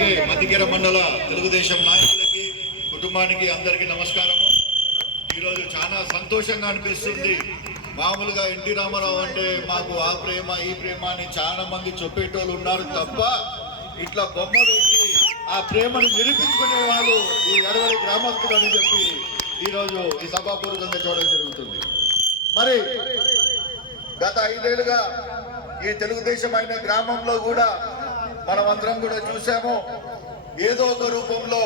అలాగే మధ్యగిర మండల తెలుగుదేశం నాయకులకి కుటుంబానికి అందరికీ నమస్కారము. ఈరోజు చాలా సంతోషంగా అనిపిస్తుంది. మామూలుగా ఎన్టీ రామారావు అంటే మాకు ఆ ప్రేమ ఈ ప్రేమ అని చాలా మంది చెప్పేటోళ్ళు ఉన్నారు తప్ప ఇట్లా బొమ్మ పెట్టి ఆ ప్రేమను నిరూపించుకునే వాళ్ళు ఈ అరవై గ్రామస్తులు అని చెప్పి ఈరోజు ఈ సభాపూర్వకంగా చూడడం జరుగుతుంది. మరి గత ఐదేళ్ళుగా ఈ తెలుగుదేశం అయిన గ్రామంలో కూడా మనమందరం కూడా చూసాము ఏదో ఒక రూపంలో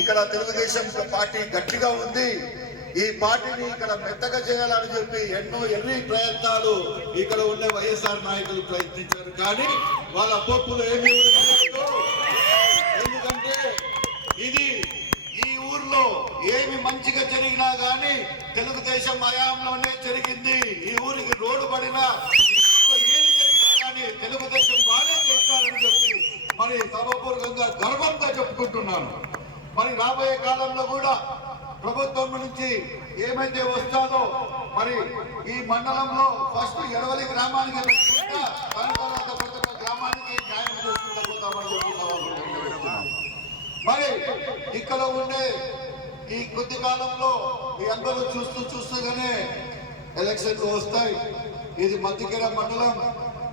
ఇక్కడ తెలుగుదేశం పార్టీ గట్టిగా ఉంది. ఈ పార్టీని ఇక్కడ మెత్తగా చేయాలని చెప్పి ఎన్నో ఎన్ని ప్రయత్నాలు ఇక్కడ ఉండే వైఎస్ఆర్ నాయకులు ప్రయత్నించారు. కానీ వాళ్ళ పొప్పులు ఏమి ఎందుకంటే ఇది ఈ ఊర్లో ఏమి మంచిగా జరిగినా కానీ తెలుగుదేశం హయాంలోనే జరిగింది. ఈ ఊరికి రోడ్డు పడినా ఈ ఊర్లో ఏది జరిగినా కానీ తెలుగుదేశం బాగా చేస్తారని చెప్పి మరి గర్వంగా చెప్పుకుంటున్నాను. మరి రాబోయే కాలంలో కూడా ప్రభుత్వం నుంచి ఏమైతే వస్తాదో మరి ఈ మండలంలో ఫస్ట్ ఎడవలి గ్రామానికి దాని తర్వాత ప్రతి గ్రామానికి న్యాయం చేసుకుంటూ మరి ఇక్కడ ఉండే ఈ కొద్ది కాలంలో మీ అందరూ చూస్తూ చూస్తూగానే ఎలక్షన్లు వస్తాయి. ఇది మధ్యకెర మండలం.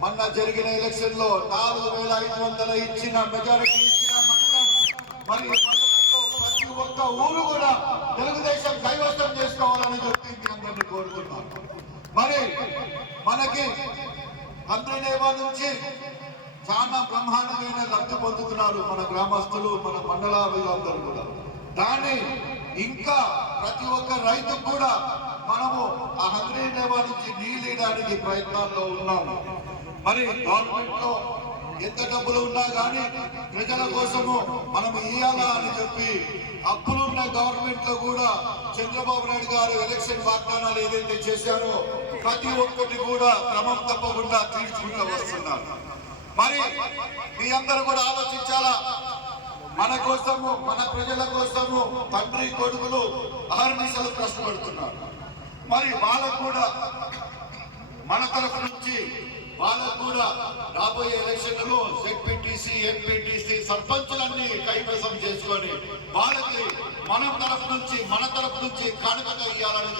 మొన్న జరిగిన ఎలక్షన్లో నాలుగు వేల ఐదు వందల ఇచ్చిన మెజారిటీ ఇచ్చిన మండలం మరి ప్రతి ఒక్క ఊరు కూడా తెలుగుదేశం కైవసం చేసుకోవాలని చెప్పి మీ అందరినీ కోరుతున్నాను. మరి మనకి అంద్రనేవా నుంచి చాలా బ్రహ్మాండమైన లబ్ధి పొందుతున్నారు మన గ్రామస్తులు మన మండల అందరూ కూడా. దాన్ని ఇంకా ప్రతి ఒక్క రైతు కూడా మనము ఆ హంద్రీ నేవా నుంచి నీళ్ళు ఇవ్వడానికి ప్రయత్నాల్లో ఉన్నాము. మరి గవర్నమెంట్లో ఎంత డబ్బులు ఉన్నా కానీ ప్రజల కోసము మనం ఇయ్యాలా అని చెప్పి అప్పులున్న గవర్నమెంట్లో కూడా చంద్రబాబు నాయుడు గారు ఎలక్షన్ వాగ్దానాలు ఏదైతే చేశారో ప్రతి ఒక్కటి కూడా క్రమం తప్పకుండా తీర్చుకుంటూ వస్తున్నారు. మరి మీ అందరూ కూడా ఆలోచించాలా? మన కోసము మన ప్రజల కోసము తండ్రి కొడుకులు అహర్నిశలు కష్టపడుతున్నారు మరి వాళ్ళకు కూడా మన తరఫు నుంచి వాళ్ళకు కూడా రాబోయే ఎలక్షన్లలో జెడ్పీటీసీ ఎంపీటీసీ సర్పంచులన్నీ కైవసం చేసుకొని వాళ్ళకి మన తరఫు నుంచి మన తరఫు నుంచి కానుకగా ఇవ్వాలని